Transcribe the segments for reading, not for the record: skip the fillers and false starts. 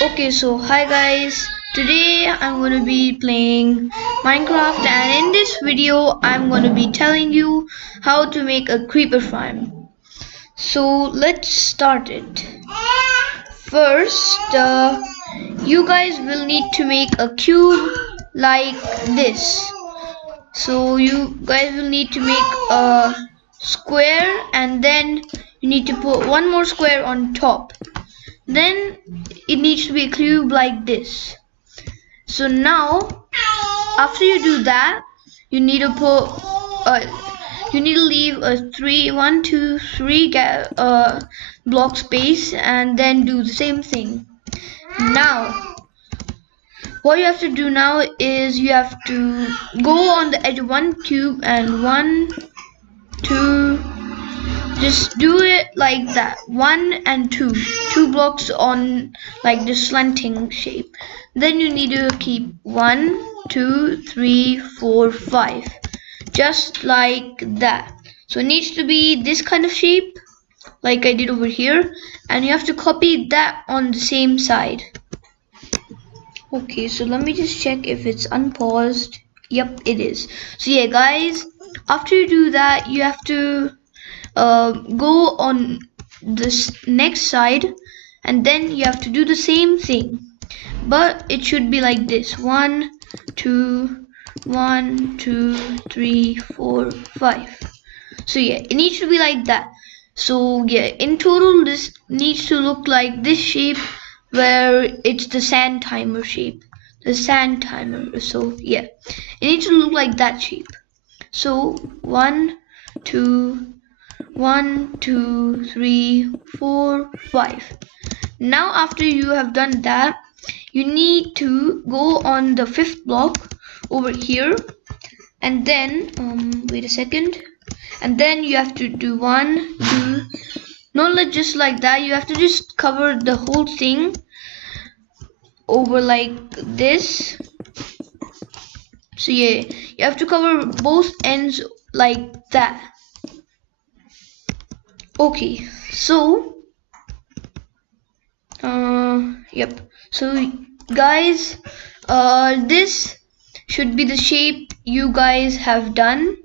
Okay, so hi guys. Today I'm going to be playing Minecraft, and in this video I'm going to be telling you how to make a creeper farm. So let's start it. First, you guys will need to make a cube like this. So you guys will need to make a square, and then you need to put one more square on top. Then it needs to be a cube like this. So now, after you do that, you need to put, you need to leave a 3 block space, and then do the same thing. Now, what you have to do now is you have to go on the edge of one cube and 1, 2, just do it like that. 1 and 2 blocks on like the slanting shape. Then you need to keep 1, 2, 3, 4, 5, just like that. So it needs to be this kind of shape like I did over here, and you have to copy that on the same side. Okay, so let me just check if it's unpaused. Yep, it is. So yeah guys, after you do that, you have to go on this next side, and then you have to do the same thing, but it should be like this: 1, 2, 1, 2, 3, 4, 5. So yeah, it needs to be like that. So yeah, in total this needs to look like this shape, where it's the sand timer shape, the sand timer. So yeah, it needs to look like that shape. So 1, 2, 1, 2, 3, 4, 5. Now after you have done that, you need to go on the 5th block over here, and then wait a second, and then you have to do 1, 2, not just like that, you have to just cover the whole thing over like this. So yeah, you have to cover both ends like that. Okay, so yep, so guys, this should be the shape you guys have done.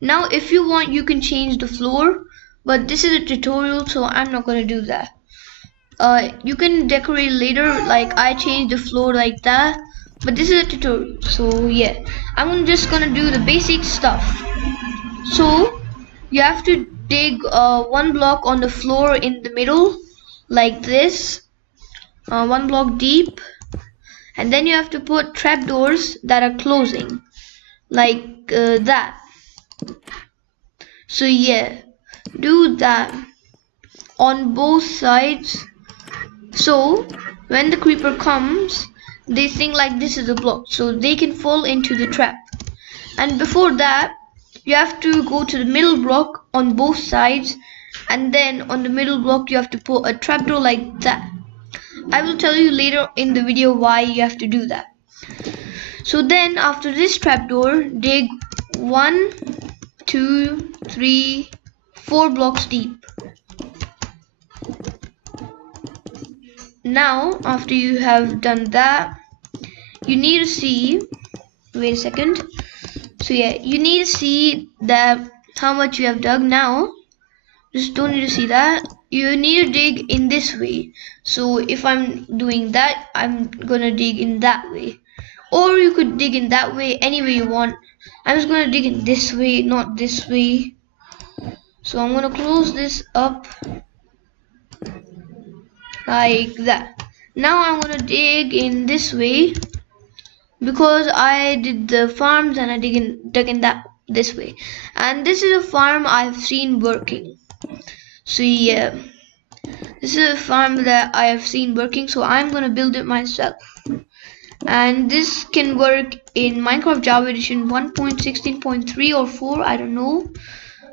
Now if you want, you can change the floor, but this is a tutorial, so I'm not gonna do that. You can decorate later, like I changed the floor like that, but this is a tutorial, so yeah, I'm just gonna do the basic stuff. So you have to dig 1 block on the floor in the middle like this, 1 block deep, and then you have to put trapdoors that are closing like that. So yeah, do that on both sides, so when the creeper comes, they think like this is a block, so they can fall into the trap. And before that, you have to go to the middle block on both sides, and then on the middle block you have to put a trapdoor like that. I will tell you later in the video why you have to do that. So then after this trapdoor, dig 1, 2, 3, 4 blocks deep. Now after you have done that, you need to see, wait a second, so yeah, you need to see that how much you have dug. Now just don't need to see that, you need to dig in this way. So if I'm doing that, I'm gonna dig in that way, or you could dig in that way, any way you want. I'm just gonna dig in this way, not this way. So I'm gonna close this up like that. Now I'm gonna dig in this way, because I did the farms and I dug in that this way, and this is a farm I've seen working. So yeah, this is a farm that I have seen working, so I'm gonna build it myself. And this can work in Minecraft Java Edition 1.16.3 or 4, I don't know,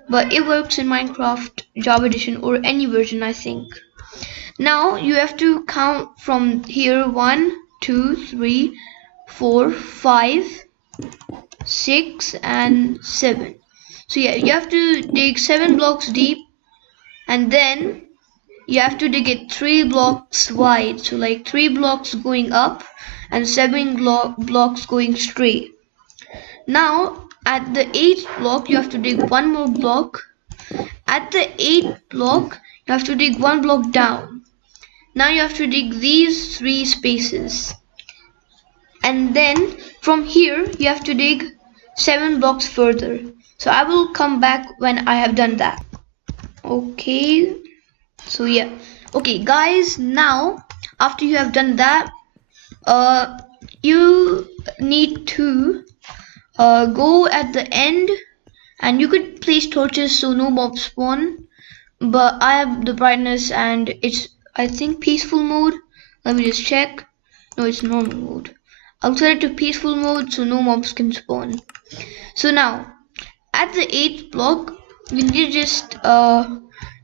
but it works in Minecraft Java Edition or any version, I think. Now you have to count from here: 1, 2, 3, 4, 5, 6, and 7. So yeah, you have to dig 7 blocks deep, and then you have to dig it 3 blocks wide, so like 3 blocks going up and 7 blocks going straight. Now at the 8th block you have to dig one more block. At the 8th block you have to dig one block down. Now you have to dig these 3 spaces, and then from here you have to dig 7 blocks further. So I will come back when I have done that. Okay, so yeah. Okay guys, now after you have done that, you need to go at the end, and you could place torches so no mobs spawn, but I have the brightness and it's, I think, peaceful mode. Let me just check. No, it's normal mode. I'll set it to peaceful mode so no mobs can spawn. So now at the 8th block you need to just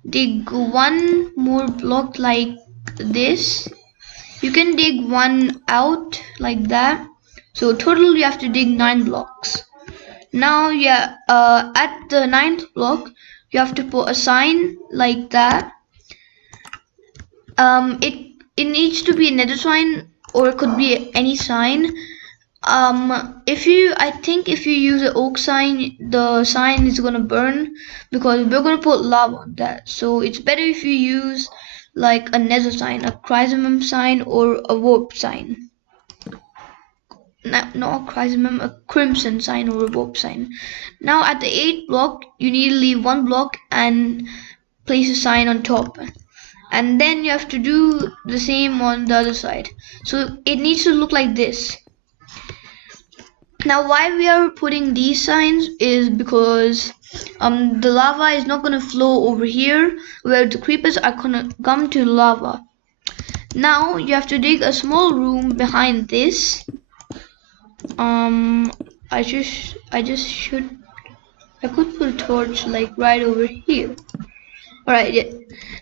dig one more block like this. You can dig one out like that. So total you have to dig 9 blocks. Now yeah, at the 9th block you have to put a sign like that. It needs to be a nether sign, or it could be any sign. I think if you use an oak sign, the sign is gonna burn because we're gonna put lava on that. So it's better if you use like a nether sign, a chrysanthemum sign, or a warp sign. Not a chrysanthemum, a crimson sign or a warp sign. Now at the 8th block, you need to leave one block and place a sign on top. And then you have to do the same on the other side. So it needs to look like this. Now why we are putting these signs is because the lava is not going to flow over here where the creepers are going to come to lava. Now you have to dig a small room behind this. I could put a torch like right over here. Alright, yeah.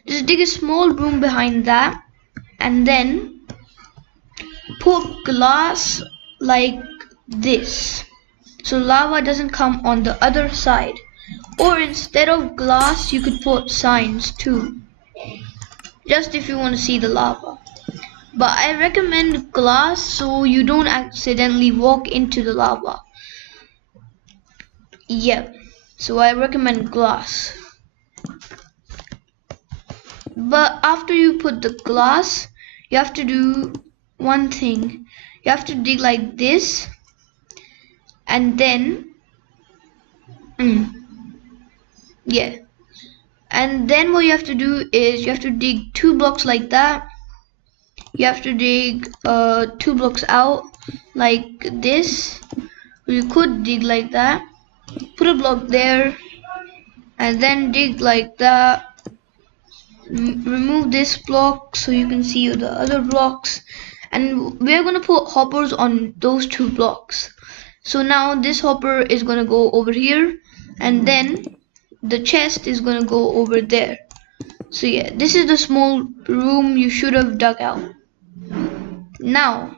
Just dig a small room behind that and then put glass like this, so lava doesn't come on the other side. Or instead of glass you could put signs too, just if you want to see the lava. But I recommend glass so you don't accidentally walk into the lava. Yep, so I recommend glass. But after you put the glass, you have to do one thing. You have to dig like this, and then yeah, and then what you have to do is you have to dig 2 blocks like that. You have to dig 2 blocks out like this. You could dig like that, put a block there, and then dig like that. Remove this block so you can see the other blocks, and we're gonna put hoppers on those 2 blocks. So now this hopper is gonna go over here, and then the chest is gonna go over there. So yeah, this is the small room you should have dug out. Now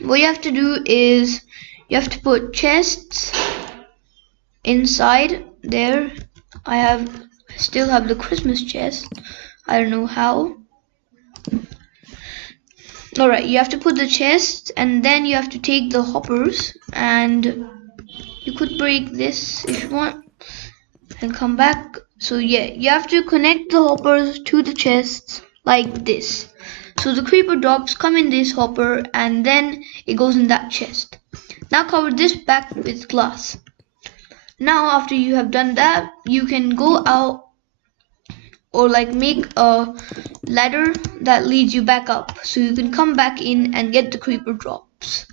what you have to do is you have to put chests inside there. I still have the Christmas chest. I don't know how. Alright, you have to put the chest, and then you have to take the hoppers, and you could break this if you want and come back. So yeah, you have to connect the hoppers to the chests like this. So the creeper drops come in this hopper and then it goes in that chest. Now cover this back with glass. Now after you have done that, you can go out or like make a ladder that leads you back up so you can come back in and get the creeper drops.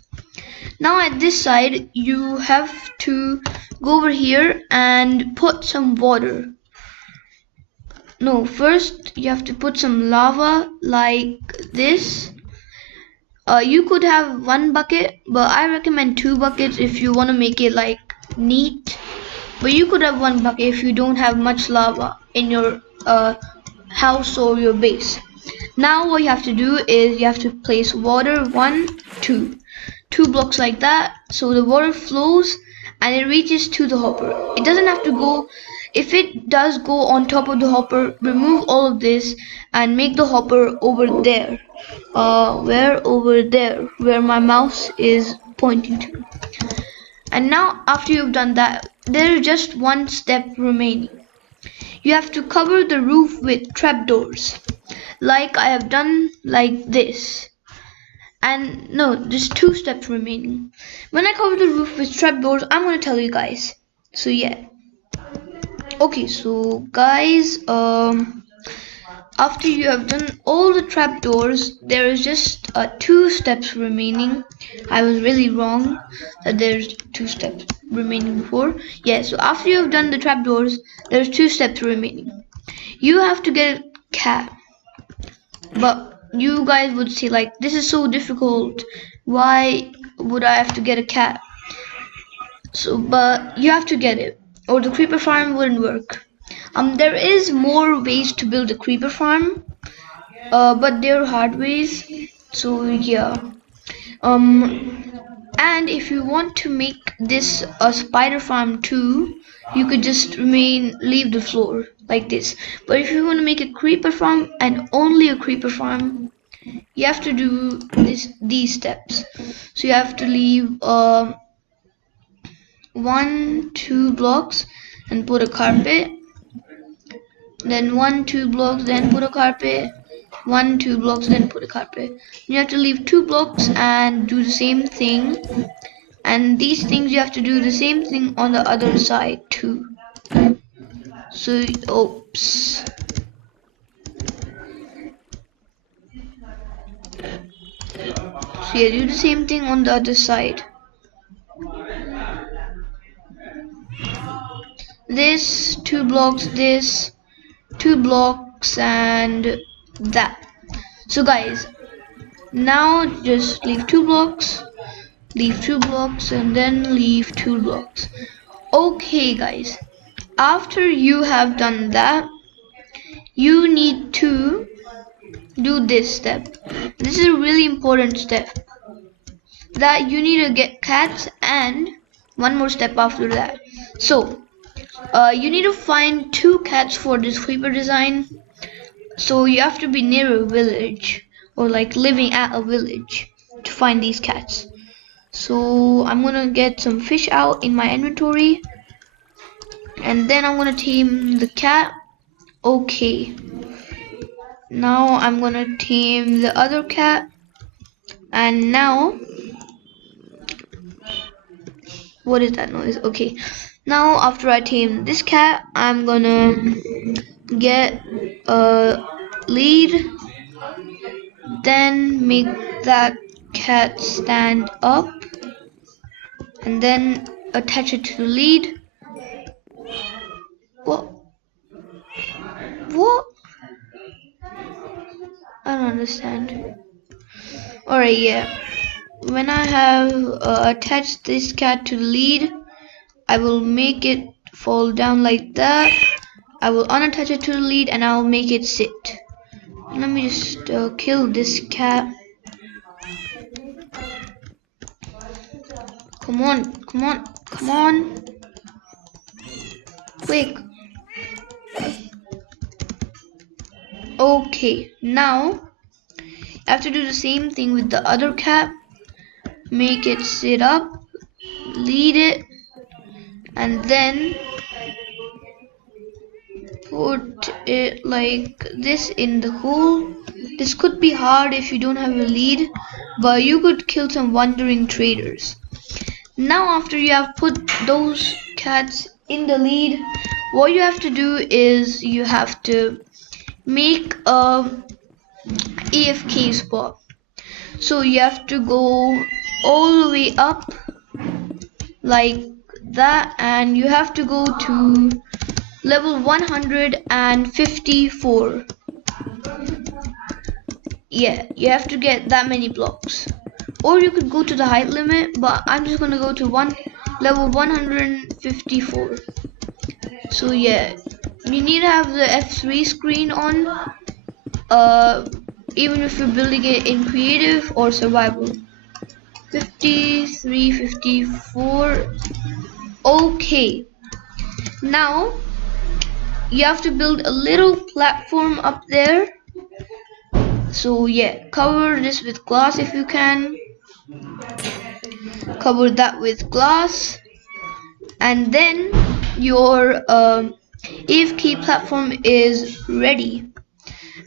Now at this side you have to go over here and put some water. No, first you have to put some lava like this. You could have 1 bucket, but I recommend 2 buckets if you want to make it like neat. But you could have 1 bucket if you don't have much lava in your house or your base. Now what you have to do is you have to place water 1, 2 blocks like that, so the water flows and it reaches to the hopper. It doesn't have to go If it does go on top of the hopper, remove all of this and make the hopper over there. Where over there, where my mouse is pointing to. And now after you've done that, there is just one step remaining. You have to cover the roof with trapdoors, like I have done like this. And no, there's two steps remaining. When I cover the roof with trapdoors, I'm gonna tell you guys. So yeah. Okay, so guys, after you have done all the trapdoors, there is just two steps remaining. I was really wrong that there's two steps remaining before. Yeah, so after you have done the trapdoors, there's two steps remaining. You have to get a cat. But you guys would say like, this is so difficult. Why would I have to get a cat? So, but you have to get it, or the creeper farm wouldn't work. There is more ways to build a creeper farm, but they're hard ways. So yeah. And if you want to make this a spider farm too, you could just leave the floor like this. But if you want to make a creeper farm and only a creeper farm, you have to do these steps. So you have to leave 1-2 blocks and put a carpet, then 1-2 blocks, then put a carpet, 1-2 blocks, then put a carpet. You have to leave 2 blocks and do the same thing, and these things you have to do the same thing on the other side too. So oops. So yeah, do the same thing on the other side. This 2 blocks, this 2 blocks, and that. So guys, now just leave 2 blocks, leave 2 blocks, and then leave 2 blocks. Okay guys, after you have done that, you need to do this step. This is a really important step, that you need to get cats, and one more step after that. So you need to find 2 cats for this creeper design. So you have to be near a village, or like living at a village, to find these cats. So I'm gonna get some fish out in my inventory, and then I'm gonna tame the cat. Okay, now I'm gonna tame the other cat, and now what is that noise? Okay, now after I tame this cat, I'm gonna get a lead, then make that cat stand up, and then attach it to the lead. What? What? I don't understand. Alright, yeah. When I have attached this cat to the lead, I will make it fall down like that. I will unattach it to the lead and I'll make it sit. Let me just kill this cat. Come on, come on, come on. Quick. Okay, now I have to do the same thing with the other cat. Make it sit up, lead it, and then put it like this in the hole. This could be hard if you don't have a lead, but you could kill some wandering traders. Now after you have put those cats in the lead, what you have to do is you have to make a AFK spot. So you have to go all the way up like that, and you have to go to level 154. Yeah, you have to get that many blocks. Or you could go to the height limit, but I'm just gonna go to level 154. So yeah, you need to have the F3 screen on, even if you're building it in creative or survival. 53, 54. Okay, now you have to build a little platform up there. So yeah, cover this with glass if you can. Cover that with glass, and then your AFK platform is ready.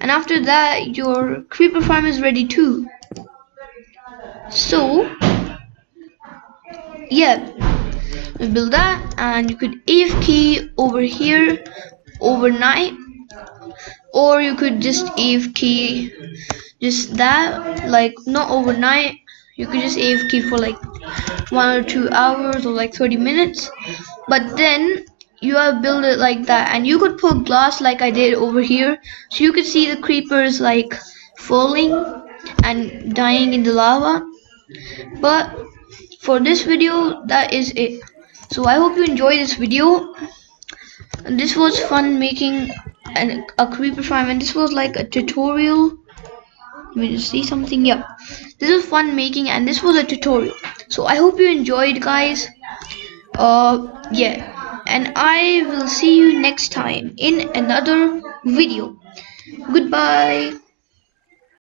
And after that, your creeper farm is ready too. So yeah, we build that, and you could AFK over here overnight, or you could just AFK just that, like not overnight. You could just AFK for like 1 or 2 hours or like 30 minutes, but then you have built it like that, and you could put glass like I did over here, so you could see the creepers like falling and dying in the lava. But for this video, that is it. So I hope you enjoyed this video. And this was fun making a creeper farm, and this was like a tutorial. Let me just see something. Yep, this was fun making, and this was a tutorial. So I hope you enjoyed, guys. Yeah, and I will see you next time in another video. Goodbye.